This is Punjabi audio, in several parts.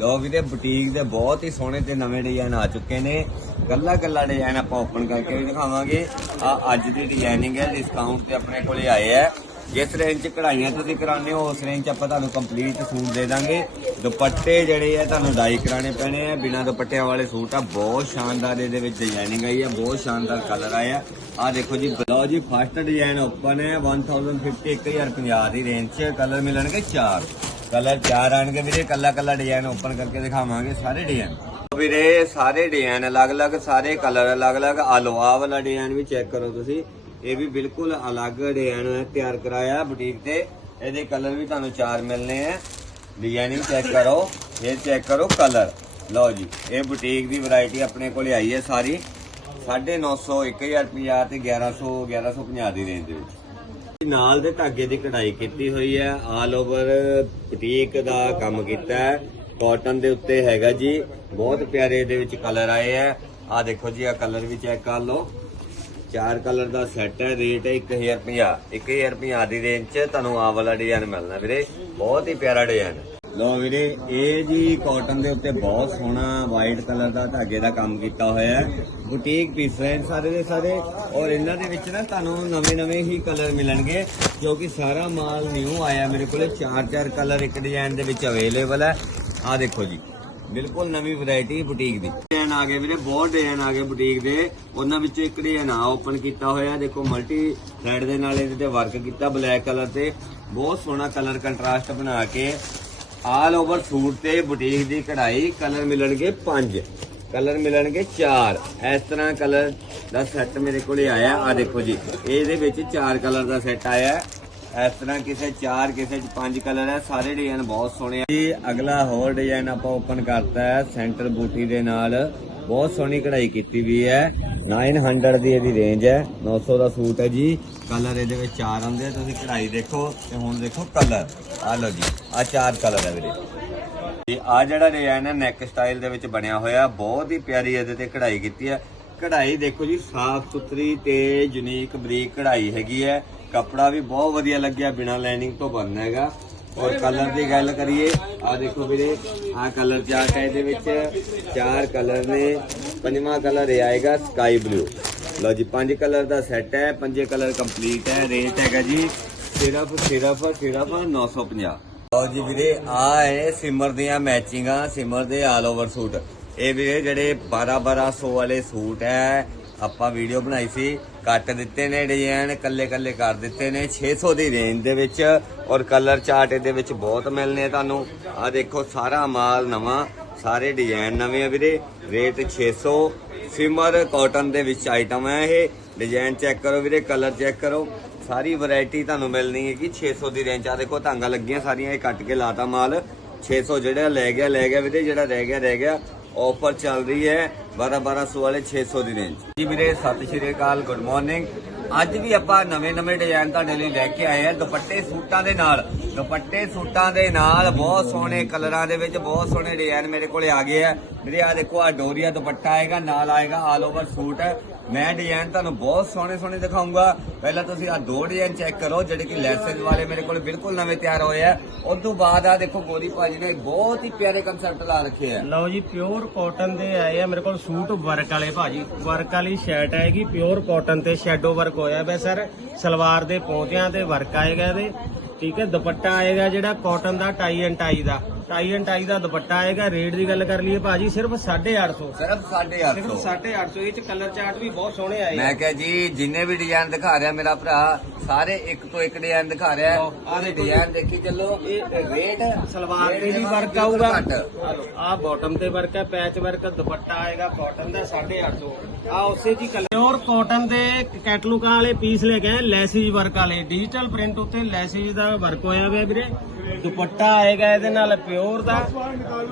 ਲੋ ਵੀਰੇ ਬੁਟੀਕ ਦੇ ਬਹੁਤ ਹੀ ਸੋਹਣੇ ਤੇ ਨਵੇਂ ਡਿਜ਼ਾਈਨ ਆ ਚੁੱਕੇ ਨੇ। ਕੱਲਾ ਕੱਲਾ ਡਿਜ਼ਾਈਨ ਆਪਾਂ ਓਪਨ ਕਰਕੇ ਵੀ ਦਿਖਾਵਾਂਗੇ। ਆ ਅੱਜ ਦੀ ਡਿਜ਼ਾਈਨਿੰਗ ਹੈ ਡਿਸਕਾਊਂਟ ਤੇ ਆਪਣੇ ਕੋਲੇ ਆਏ ਆ ਜਿਸ ਰੇਂਜ ਚ ਕਢਾਈਆਂ ਤੁਸੀਂ ਕਰਾਉਂਦੇ ਹੋ, ਉਸ ਰੇਂਜ ਚ ਆਪਾਂ ਤੁਹਾਨੂੰ ਕੰਪਲੀਟ ਸੂਟ ਦੇ ਦਾਂਗੇ। ਦੁਪੱਟੇ ਜਿਹੜੇ ਆ ਤੁਹਾਨੂੰ ਡਾਈ ਕਰਾਣੇ ਪੈਣੇ ਆ। ਬਿਨਾਂ ਦੁਪੱਟਿਆਂ ਵਾਲੇ ਸੂਟ ਆ। ਬਹੁਤ ਸ਼ਾਨਦਾਰ ਇਹਦੇ ਵਿੱਚ ਡਿਜ਼ਾਈਨਿੰਗ ਆਈ ਆ ਬਹੁਤ ਸ਼ਾਨਦਾਰ ਕਲਰ ਆਇਆ। ਆ ਦੇਖੋ ਜੀ ਬਲੋ ਜੀ ਫਸਟ ਡਿਜ਼ਾਈਨ ਓਪਨ ਹੈ। 1050 1050 ਦੀ ਰੇਂਜ ਚ। ਕਲਰ ਮਿਲਣਗੇ ਚਾਰ। ਕਲਰ ਚਾਰ ਆਣਗੇ ਵੀਰੇ, ਕੱਲਾ ਕੱਲਾ ਡਿਜ਼ਾਈਨ ਓਪਨ ਕਰਕੇ ਦਿਖਾਵਾਂਗੇ, ਸਾਰੇ ਡਿਜ਼ਾਈਨ ਵੀਰੇ, ਸਾਰੇ ਡਿਜ਼ਾਈਨ ਅਲੱਗ-ਅਲੱਗ, ਸਾਰੇ ਕਲਰ ਅਲੱਗ-ਅਲੱਗ ਆ ਵਾਲਾ ਡਿਜ਼ਾਈਨ ਵੀ ਚੈੱਕ ਕਰੋ ਤੁਸੀਂ। ਇਹ ਵੀ ਬਿਲਕੁਲ ਅਲੱਗ ਡਿਜ਼ਾਈਨ ਤਿਆਰ ਕਰਾਇਆ ਬੁਟੀਕ ਤੇ। ਇਹਦੇ ਕਲਰ ਵੀ ਤੁਹਾਨੂੰ ਚਾਰ ਮਿਲਨੇ ਆ। ਡਿਜ਼ਾਈਨਿੰਗ ਚੈੱਕ ਕਰੋ, ਇਹ ਚੈੱਕ ਕਰੋ ਕਲਰ ਲਓ ਜੀ, ਇਹ ਬੁਟੀਕ ਦੀ ਵੈਰਾਈਟੀ ਆਪਣੇ ਕੋਲ ਆਈ ਹੈ ਸਾਰੀ। 950 1050 ਤੇ 1100 1150 ਦੀ ਰੇਂਜ ਦੇ ਵਿੱਚ। ਨਾਲ ਦੇ ਧਾਗੇ ਦੀ ਕਢਾਈ ਕੀਤੀ ਹੋਈ ਹੈ। ਆਲ ਓਵਰ ਬੁਟੀਕ ਦਾ ਕੰਮ ਕੀਤਾ ਹੈ। ਕਾਟਨ ਦੇ ਉੱਤੇ ਹੈਗਾ ਜੀ। ਬਹੁਤ ਪਿਆਰੇ ਇਹਦੇ ਵਿੱਚ ਕਲਰ ਆਏ ਆ ਆ ਦੇਖੋ ਜੀ ਆ ਕਲਰ ਵੀ ਚੈੱਕ ਕਰ ਲਓ। ਚਾਰ ਕਲਰ ਦਾ ਸੈੱਟ ਹੈ। ਰੇਟ ਹੈ 1050 1050 ਦੀ ਰੇਂਜ 'ਚ ਤੁਹਾਨੂੰ ਆ ਵਾਲਾ ਡਿਜ਼ਾਈਨ ਮਿਲਣਾ ਵੀਰੇ। ਬਹੁਤ ਹੀ ਪਿਆਰਾ ਡਿਜ਼ਾਈਨ ਲੋ ਵੀਰੇ, ਇਹ ਜੀ ਕਾਟਨ ਦੇ ਉੱਤੇ ਬਹੁਤ ਸੋਹਣਾ ਵਾਈਟ ਕਲਰ ਦਾ ਧਾਗੇ ਦਾ ਕੰਮ ਕੀਤਾ ਹੋਇਆ ਹੈ। ਬੁਟੀਕ ਪੀਸ ਹੈ ਸਾਰੇ ਦੇ ਸਾਰੇ। ਔਰ ਇਹਨਾਂ ਦੇ ਵਿੱਚ ਨਾ ਤੁਹਾਨੂੰ ਨਵੇਂ ਨਵੇਂ ਹੀ ਕਲਰ ਮਿਲਣਗੇ ਕਿਉਂਕਿ ਸਾਰਾ ਮਾਲ ਨਿਊ ਆਇਆ ਮੇਰੇ ਕੋਲੇ। ਚਾਰ ਚਾਰ ਕਲਰ ਇੱਕ ਡਿਜ਼ਾਈਨ ਦੇ ਵਿੱਚ ਅਵੇਲੇਬਲ ਹੈ। ਆ ਦੇਖੋ ਜੀ, ਬਿਲਕੁਲ ਨਵੀਂ ਵੈਰਾਈਟੀ ਬੁਟੀਕ ਦੀ। ਡਿਜ਼ਾਈਨ ਆ ਗਏ ਵੀਰੇ, ਬਹੁਤ ਡਿਜ਼ਾਈਨ ਆ ਗਏ ਬੁਟੀਕ ਦੇ। ਉਹਨਾਂ ਵਿੱਚੋਂ ਇੱਕ ਡਿਜ਼ਾਈਨ ਆ ਓਪਨ ਕੀਤਾ ਹੋਇਆ। ਦੇਖੋ ਮਲਟੀ ਥ੍ਰੈਡ ਦੇ ਨਾਲ ਇਹਦੇ ਤੇ ਵਰਕ ਕੀਤਾ ਬਲੈਕ ਕਲਰ ਤੇ। ਬਹੁਤ ਸੋਹਣਾ ਕਲਰ ਕੰਟਰਾਸਟ ਬਣਾ ਕੇ ਆਲ ਓਵਰ ਸੂਟ ਤੇ ਬੁਟੀਕ ਦੀ ਕਢਾਈ ਕਲਰ ਮਿਲਣਗੇ 5 ਕਲਰ ਮਿਲਣਗੇ 4 ਇਸ ਤਰ੍ਹਾਂ ਕਲਰ ਦਾ ਸੈੱਟ ਮੇਰੇ ਕੋਲੇ ਆਇਆ ਆ ਦੇਖੋ ਜੀ। ਇਹਦੇ ਵਿੱਚ 4 ਕਲਰ ਦਾ ਸੈੱਟ ਆਇਆ। ਇਸ ਤਰ੍ਹਾਂ ਕਿਸੇ 4 ਕਿਸੇ ਚ 5 ਕਲਰ ਹੈ। ਸਾਰੇ ਡਿਜ਼ਾਈਨ ਬਹੁਤ ਸੋਹਣੇ ਆ। ਜੀ, ਅਗਲਾ ਹੋਰ ਡਿਜ਼ਾਈਨ ਆਪਾਂ ਓਪਨ ਕਰਤਾ ਹੈ ਸੈਂਟਰ ਬੂਟੀ ਦੇ ਨਾਲ। ਬਹੁਤ ਸੋਹਣੀ ਕਢਾਈ ਕੀਤੀ ਵੀ ਹੈ। 900 ਦੀ ਇਹਦੀ ਰੇਂਜ ਹੈ। 900 ਦਾ ਸੂਟ ਹੈ ਜੀ। ਕਲਰ ਇਹਦੇ ਵਿੱਚ ਚਾਰ ਆਉਂਦੇ ਆ। ਤੁਸੀਂ ਕਢਾਈ ਦੇਖੋ ਤੇ ਹੁਣ ਦੇਖੋ ਕਲਰ ਆ ਲਓ ਜੀ। ਆ ਚਾਰ ਕਲਰ ਹੈ ਵੀਰੇ। ਤੇ ਆ ਜਿਹੜਾ ਡਿਜ਼ਾਈਨ ਹੈ ਨੈਕ ਸਟਾਈਲ ਦੇ ਵਿੱਚ ਬਣਿਆ ਹੋਇਆ। ਬਹੁਤ ਹੀ ਪਿਆਰੀ ਇਹਦੇ ਤੇ ਕਢਾਈ ਕੀਤੀ ਹੈ। ਕਢਾਈ ਦੇਖੋ ਜੀ, ਸਾਫ਼ ਸੁਥਰੀ ਤੇ ਯੂਨੀਕ ਬਰੀਕ ਕਢਾਈ ਹੈਗੀ ਹੈ। ਕੱਪੜਾ ਵੀ ਬਹੁਤ ਵਧੀਆ ਲੱਗਿਆ ਬਿਨਾ ਲਾਈਨਿੰਗ ਤੋਂ ਬਣਨਾ ਹੈਗਾ। ਔਰ ਕਲਰ ਦੀ ਗੱਲ ਕਰੀਏ ਆ ਦੇਖੋ ਵੀਰੇ ਆ ਕਲਰ ਚਾਰਟ ਹੈ ਇਹਦੇ ਵਿੱਚ ਚਾਰ ਕਲਰ ਨੇ, ਪੰਜਵਾਂ ਕਲਰ ਇਹ ਆਏਗਾ ਸਕਾਈ ਬਲੂ ਲਓ ਜੀ, ਪੰਜ ਕਲਰ ਦਾ ਸੈੱਟ ਹੈ, ਪੰਜੇ ਕਲਰ ਕੰਪਲੀਟ ਹੈ ਰੇਟ ਹੈਗਾ ਜੀ ਸਿਰਫ ਸਿਰਫ ਸਿਰਫ 950 ਲਓ ਜੀ ਵੀਰੇ ਆ ਹੈ ਸਿਮਰ ਦੀਆਂ ਮੈਚਿੰਗਾਂ ਸਿਮਰ ਦੇ ਆਲ ਓਵਰ ਸੂਟ ਇਹ ਵੀਰੇ ਜਿਹੜੇ 12 1200 ਵਾਲੇ ਸੂਟ ਹੈ ਆਪਾਂ ਵੀਡੀਓ ਬਣਾਈ ਸੀ, ਕੱਟ ਦਿੱਤੇ ਨੇ ਡਿਜ਼ਾਈਨ ਕੱਲੇ ਕੱਲੇ ਕਰ ਦਿੱਤੇ ਨੇ 600 ਦੀ ਰੇਂਜ ਦੇ ਵਿੱਚ ਔਰ ਕਲਰ ਚਾਰਟ ਇਹਦੇ ਵਿੱਚ ਬਹੁਤ ਮਿਲਨੇ ਤੁਹਾਨੂੰ। ਆ ਦੇਖੋ ਸਾਰਾ ਮਾਲ ਨਵਾਂ, ਸਾਰੇ ਡਿਜ਼ਾਈਨ ਨਵੇਂ ਆ ਵੀਰੇ। ਰੇਟ 600 ਸਿਮਰ ਕਾਟਨ ਦੇ ਵਿੱਚ ਆਈਟਮ ਹੈ ਇਹ। ਡਿਜ਼ਾਈਨ ਚੈੱਕ ਕਰੋ ਵੀਰੇ ਕਲਰ ਚੈੱਕ ਕਰੋ। ਸਾਰੀ ਵੈਰਾਈਟੀ ਤੁਹਾਨੂੰ ਮਿਲਣੀ ਹੈ ਕਿ 600 ਦੀ ਰੇਂਜ ਆ। ਦੇਖੋ ਤਾਂਗਾ ਲੱਗੀਆਂ ਸਾਰੀਆਂ, ਇਹ ਕੱਟ ਕੇ ਲਾਤਾ ਮਾਲ। 600 ਜਿਹੜਾ ਲੈ ਗਿਆ ਲੈ ਗਿਆ ਵੀਰੇ, ਜਿਹੜਾ ਰਹਿ ਗਿਆ ਰਹਿ ਗਿਆ। ਆਫਰ ਚੱਲ ਰਹੀ ਹੈ 12 1200 ਵਾਲੇ 600 ਦੀ ਰੇਂਜ ਜੀ ਵੀਰੇ, ਸਤਿ ਸ਼੍ਰੀ ਅਕਾਲ ਗੁੱਡ ਮਾਰਨਿੰਗ ਅੱਜ ਵੀ ਆਪਾਂ ਨਵੇਂ ਨਵੇਂ ਡਿਜ਼ਾਈਨ ਤੁਹਾਡੇ ਲਈ ਲੈ ਕੇ ਆਏ ਆ ਦੁਪੱਟੇ ਸੂਟਾਂ ਦੇ ਨਾਲ, ਦੁਪੱਟੇ ਸੂਟਾਂ ਦੇ ਨਾਲ ਬਹੁਤ ਸੋਹਣੇ ਕਲਰਾਂ ਦੇ ਵਿੱਚ ਬਹੁਤ ਸੋਹਣੇ ਡਿਜ਼ਾਈਨ ਮੇਰੇ ਕੋਲੇ ਆ ਗਏ ਆ। ਵੀਰੇ ਆ ਦੇਖੋ ਆ ਡੋਰੀਆ ਦੁਪੱਟਾ ਆਏਗਾ, ਨਾਲ ਆਏਗਾ ਆਲ ਓਵਰ ਸੂਟ। ਮੈਂ ਡਿਜ਼ਾਈਨ ਤੁਹਾਨੂੰ ਬਹੁਤ ਸੋਹਣੇ ਸੋਹਣੇ ਦਿਖਾਉਂਗਾ ਪਹਿਲਾਂ ਤੁਸੀਂ ਆ ਦੋ ਡਿਜ਼ਾਈਨ ਚੈੱਕ ਕਰੋ, ਜਿਹੜੇ ਕਿ ਲੈਸਸ ਵਾਲੇ ਮੇਰੇ ਕੋਲ ਬਿਲਕੁਲ ਨਵੇਂ ਤਿਆਰ ਹੋਏ ਆ। ਉਸ ਤੋਂ ਬਾਅਦ ਆ ਦੇਖੋ ਗੋਰੀ ਭਾਜੀ ਨੇ ਬਹੁਤ ਹੀ ਪਿਆਰੇ ਕਨਸੈਪਟ ਲਾ ਰੱਖੇ ਆ। ਲਓ ਜੀ ਪਿਓਰ ਕਾਟਨ ਦੇ ਆਏ ਆ ਮੇਰੇ ਕੋਲ ਸੂਟ ਵਰਕ ਵਾਲੇ ਭਾਜੀ। ਵਰਕ ਵਾਲੀ ਸ਼ਰਟ ਆਏਗੀ ਪਿਓਰ ਕਾਟਨ ਤੇ ਸ਼ੈਡੋ ਵਰਕ ਹੋਇਆ ਵੇ ਸਰ। ਸਲਵਾਰ ਦੇ ਪੌਂਚਿਆਂ ਤੇ ਵਰਕ ਆਏਗਾ ਇਹਦੇ। ਠੀਕ ਹੈ, ਦੁਪੱਟਾ ਆਏਗਾ ਜਿਹੜਾ ਕਾਟਨ ਦਾ ਟਾਈ ਐਂਡ ਟਾਈ ਦਾ। ਟਾਈ ਐਂਡ ਟਾਈ ਦਾ ਦੁਪੱਟਾ ਆਏਗਾ ਰੇਟ ਦੀ ਗੱਲ ਕਰ ਲਈਏ ਭਾਜੀ ਸਿਰਫ 850 ਸਿਰਫ 850 ਸਿਰਫ 850 ਇਹ ਚ ਕਲਰ ਚਾਰਟ ਵੀ ਬਹੁਤ ਸੋਹਣੇ ਆਏ ਮੈਂ ਕਿਹਾ ਜੀ ਜਿੰਨੇ ਵੀ ਡਿਜ਼ਾਈਨ ਦਿਖਾ ਰਿਹਾ ਮੇਰਾ ਭਰਾ ਸਾਰੇ ਇੱਕ ਤੋਂ ਇੱਕ ਡਿਜ਼ਾਈਨ ਦਿਖਾ ਰਿਹਾ। ਆਹ ਆਹ। ਡਿਜ਼ਾਈਨ ਦੇਖੀ ਚੱਲੋ ਇਹ ਰੇਟ ਸਲਵਾਰ ਤੇ ਵੀ ਵਰਕ ਆਊਗਾ। ਆ ਬਾਟਮ ਤੇ ਵਰਕ ਹੈ ਪੈਚ ਵਰਕ ਦੁਪੱਟਾ ਆਏਗਾ ਕਾਟਨ ਦਾ 850 ਆ ਉਸੇ ਜੀ ਕਲਰ ਕਾਟਨ ਦੇ ਕੈਟਲੌਗਾਂ ਵਾਲੇ ਪੀਸ ਲੈ ਕੇ ਆਏ ਲੈਸਿਜ ਵਰਕ ਵਾਲੇ। ਡਿਜੀਟਲ ਪ੍ਰਿੰਟ ਉੱਤੇ ਲੈਸਿਜ ਦਾ ਵਰਕ ਹੋਇਆ ਹੋਇਆ ਵੀਰੇ। ਦੁਪੱਟਾ ਆਏਗਾ ਇਹਦੇ ਨਾਲ ਪਿਓਰ ਦਾ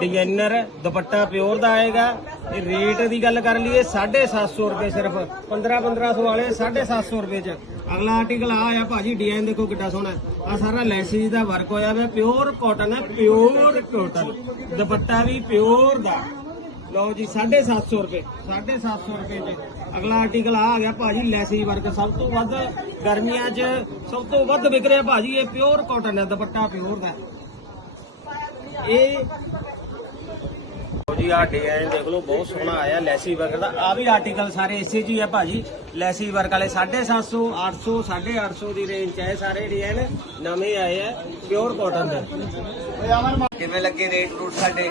ਡਿਜ਼ਾਈਨਰ ਦੁਪੱਟਾ ਪਿਓਰ ਦਾ ਆਏਗਾ। ਇਹ ਰੇਟ ਦੀ ਗੱਲ ਕਰ ਲਈਏ 750 ਰੁਪਏ ਸਿਰਫ 15 1500 ਵਾਲੇ 750 ਰੁਪਏ ਚ। ਅਗਲਾ ਆਰਟੀਕਲ ਆ ਆ ਭਾਜੀ ਡਿਜ਼ਾਈਨ ਦੇਖੋ ਕਿੱਡਾ ਸੋਹਣਾ ਆ ਸਾਰਾ ਲੈਸਿਸ ਦਾ ਵਰਕ ਹੋਇਆ ਹੋਇਆ ਪਿਓਰ ਕਾਟਨ ਹੈ ਪਿਓਰ ਕਾਟਨ ਦੁਪੱਟਾ ਵੀ ਪਿਓਰ ਦਾ। ਲਓ ਜੀ 750 ਰੁਪਏ। 750 ਰੁਪਏ ਚ ਅਗਲਾ ਆਰਟੀਕਲ ਆ ਗਿਆ ਭਾਜੀ ਲੈਸਿਸ ਵਰਕ ਸਭ ਤੋਂ ਵੱਧ ਗਰਮੀਆਂ 'ਚ ਸਭ ਤੋਂ ਵੱਧ ਵਿਕ ਰਿਹਾ ਭਾਜੀ, ਇਹ ਪਿਓਰ ਕਾਟਨ ਹੈ, ਦੁਪੱਟਾ ਪਿਓਰ ਦਾ ਇਹ ਜੀ ਆ ਡਿਜ਼ਾਈਨ ਦੇਖ ਲਓ, ਬਹੁਤ ਸੋਹਣਾ ਆਇਆ ਲੈਸੀ ਵਰਕ ਦਾ। ਆ ਵੀ ਆਰਟੀਕਲ ਸਾਰੇ ਇਸੇ ਜੀ ਹੈ ਭਾਜੀ। ਲੈਸੀ ਵਰਕ ਵਾਲੇ 750 800 850 ਦੀ ਰੇਂਜ ਚ ਹੈ ਸਾਰੇ ਡਿਜ਼ਾਈਨ ਨਵੇਂ ਆਏ ਆ ਪਿਓਰ ਕਾਟਨ ਦੇ। ਕਿਵੇਂ ਲੱਗੇ ਰੇਟ ਰੂਟ ਸਾਡੇ?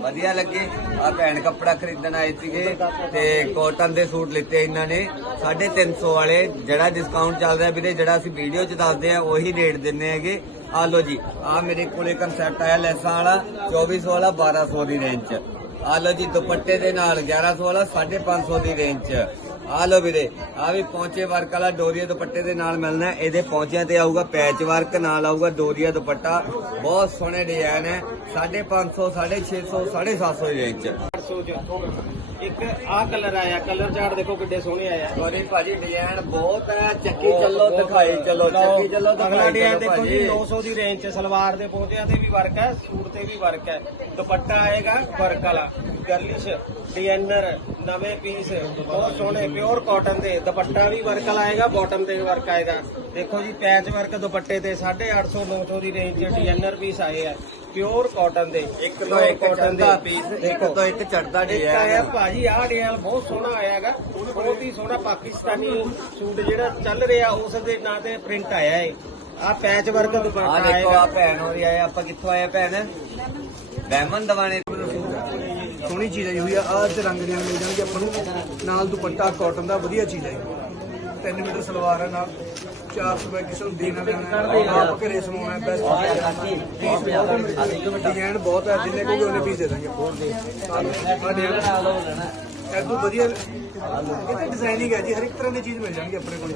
ਵਧੀਆ ਲੱਗੇ। ਆ ਭੈਣ ਕੱਪੜਾ ਖਰੀਦਣ ਆਏ ਸੀਗੇ ਤੇ ਕੋਟਨ ਦੇ ਸੂਟ ਲਿੱਤੇ ਇਹਨਾਂ ਨੇ। 350 ਵਾਲੇ ਜਿਹੜਾ ਡਿਸਕਾਊਂਟ ਚੱਲ ਰਿਹਾ ਵੀਰੇ, ਜਿਹੜਾ ਅਸੀਂ ਵੀਡੀਓ 'ਚ ਦੱਸਦੇ ਆ ਉਹੀ ਰੇਟ ਦਿੰਨੇ ਹੈਗੇ। ਆ ਲੋ ਜੀ ਆ ਮੇਰੇ ਕੋਲੇ ਕਨਸੈਪਟ ਆਇਆ ਲੈਸਾਂ ਵਾਲਾ 2400 ਵਾਲਾ 1200 ਦੀ ਰੇਂਜ 'ਚ। ਆ ਲੋ ਜੀ, ਦੁਪੱਟੇ ਦੇ ਨਾਲ 1100 ਵਾਲਾ 550 ਦੀ ਰੇਂਜ 'ਚ। ਆ ਲੋ ਵੀਰੇ, ਆ ਵੀ ਪੌਂਚੇ ਵਰਕ ਵਾਲਾ ਡੋਰੀਆ ਦੁਪੱਟੇ ਦੇ ਨਾਲ ਮਿਲਣਾ ਇਹਦੇ ਪੌਂਚਿਆਂ ਤੇ ਆਊਗਾ ਪੈਚ ਵਰਕ ਨਾਲ ਆਊਗਾ ਡੋਰੀਆ ਦੁਪੱਟਾ। ਬਹੁਤ ਸੋਹਣੇ ਡਿਜ਼ਾਈਨ ਹੈ 550 650 750 ਦੀ ਰੇਂਜ 'ਚ 800 ਚ ਇੱਕ ਆ ਕਲਰ ਆਇਆ ਕਲਰ ਚਾਰਟ ਦੇਖੋ ਕਿੱਡੇ ਸੋਹਣੇ ਆਏ ਆ। ਗੋਰੀ ਭਾਜੀ ਡਿਜ਼ਾਈਨ ਬਹੁਤ ਹੈ ਚੱਕੀ ਚੱਲੋ ਦਿਖਾਈ ਚੱਲੋ ਚੱਕੀ ਚੱਲੋ ਅਗਲਾ ਡਿਜ਼ਾਈਨ ਦੇਖੋ ਜੀ ਭਾਜੀ। 900 ਦੀ ਰੇਂਜ ਚ ਸਲਵਾਰ ਦੇ ਪੌਂਚਿਆਂ ਤੇ ਵੀ ਵਰਕ ਹੈ ਸੂਟ ਤੇ ਵੀ ਵਰਕ ਹੈ। ਦੁਪੱਟਾ ਆਏਗਾ ਵਰਕ ਵਾਲਾ ਗਰਲਿਸ਼ ਡਿਜ਼ਾਈਨਰ ਨਵੇਂ ਪੀਸ ਬਹੁਤ ਸੋਹਣੇ ਪਿਓਰ ਕਾਟਨ ਦੇ। ਦੁਪੱਟਾ ਵੀ ਵਰਕ ਵਾਲਾ ਆਏਗਾ ਬਾਟਮ ਤੇ ਵੀ ਵਰਕ ਆਏਗਾ। ਦੇਖੋ ਜੀ ਪੈਚ ਵਰਕ ਦੁਪੱਟੇ ਤੇ 850 900 ਦੀ ਰੇਂਜ ਚ ਡਿਜ਼ਾਈਨਰ ਪੀਸ ਆਏ ਆ। ਪਿਓਰ ਕਾਟਨ ਦੇ ਇੱਕ ਤੋਂ ਇੱਕ ਚੜਦਾ ਪੀਸ ਇੱਕ ਤੋਂ ਇੱਕ ਚੜਦਾ ਇੱਕ ਆਇਆ ਡਿਜ਼ਾਈਨ ਭਾਜੀ ਆਹ ਡਿਜ਼ਾਈਨ ਬਹੁਤ ਸੋਹਣਾ ਆਇਆ ਹੈਗਾ। ਬਹੁਤ ਹੀ ਸੋਹਣਾ ਪਾਕਿਸਤਾਨੀ ਸੂਟ ਜਿਹੜਾ ਚੱਲ ਰਿਹਾ ਉਸ ਦੇ ਨਾਂ ਤੇ ਪ੍ਰਿੰਟ ਆਇਆ ਹੈ ਆ ਪੈਚ ਵਰਕ ਦੁਪੱਟਾ ਆ ਦੇਖੋ ਆ ਭੈਣ ਹੋਰੀ ਆਏ ਆਪਾਂ ਕਿੱਥੋਂ ਆਏ ਭੈਣ? ਬਹਿਮਨ ਦਵਾਨੇ ਸੋਹਣੀ ਚੀਜ਼ ਆਈ ਹੋਈ ਆ ਆਹ ਤੇ ਰੰਗ ਦੀਆਂ ਮਿਲ ਜਾਣਗੇ ਆਪਾਂ ਨੂੰ। ਨਾਲ ਦੁਪੱਟਾ ਕਾਟਨ ਦਾ ਵਧੀਆ ਚੀਜ਼ ਹੈ 3 ਮੀਟਰ ਸਲਵਾਰ ਹੈ ਨਾਲ 400 ਰੁਪਏ ਕਿਸੇ ਨੂੰ ਦੇਣਾ ਲੈਣਾ ਆਪ ਘਰੇ ਸਮਾਉਣਾ ਬੈਸਟ ਡਿਜ਼ਾਈਨ ਬਹੁਤ ਹੈ ਜਿੰਨੇ ਕੋਈ ਉਹਨੇ ਪੀਸ ਦੇ ਦਾਂਗੇ ਆ ਡਿਜ਼ਾਈਨ ਐਦੋਂ ਵਧੀਆ। ਇਹ ਤਾਂ ਡਿਜ਼ਾਈਨਿੰਗ ਹੈ ਜੀ ਹਰ ਇੱਕ ਤਰ੍ਹਾਂ ਦੀ ਚੀਜ਼ ਮਿਲ ਜਾਣਗੀ ਆਪਣੇ ਕੋਲ।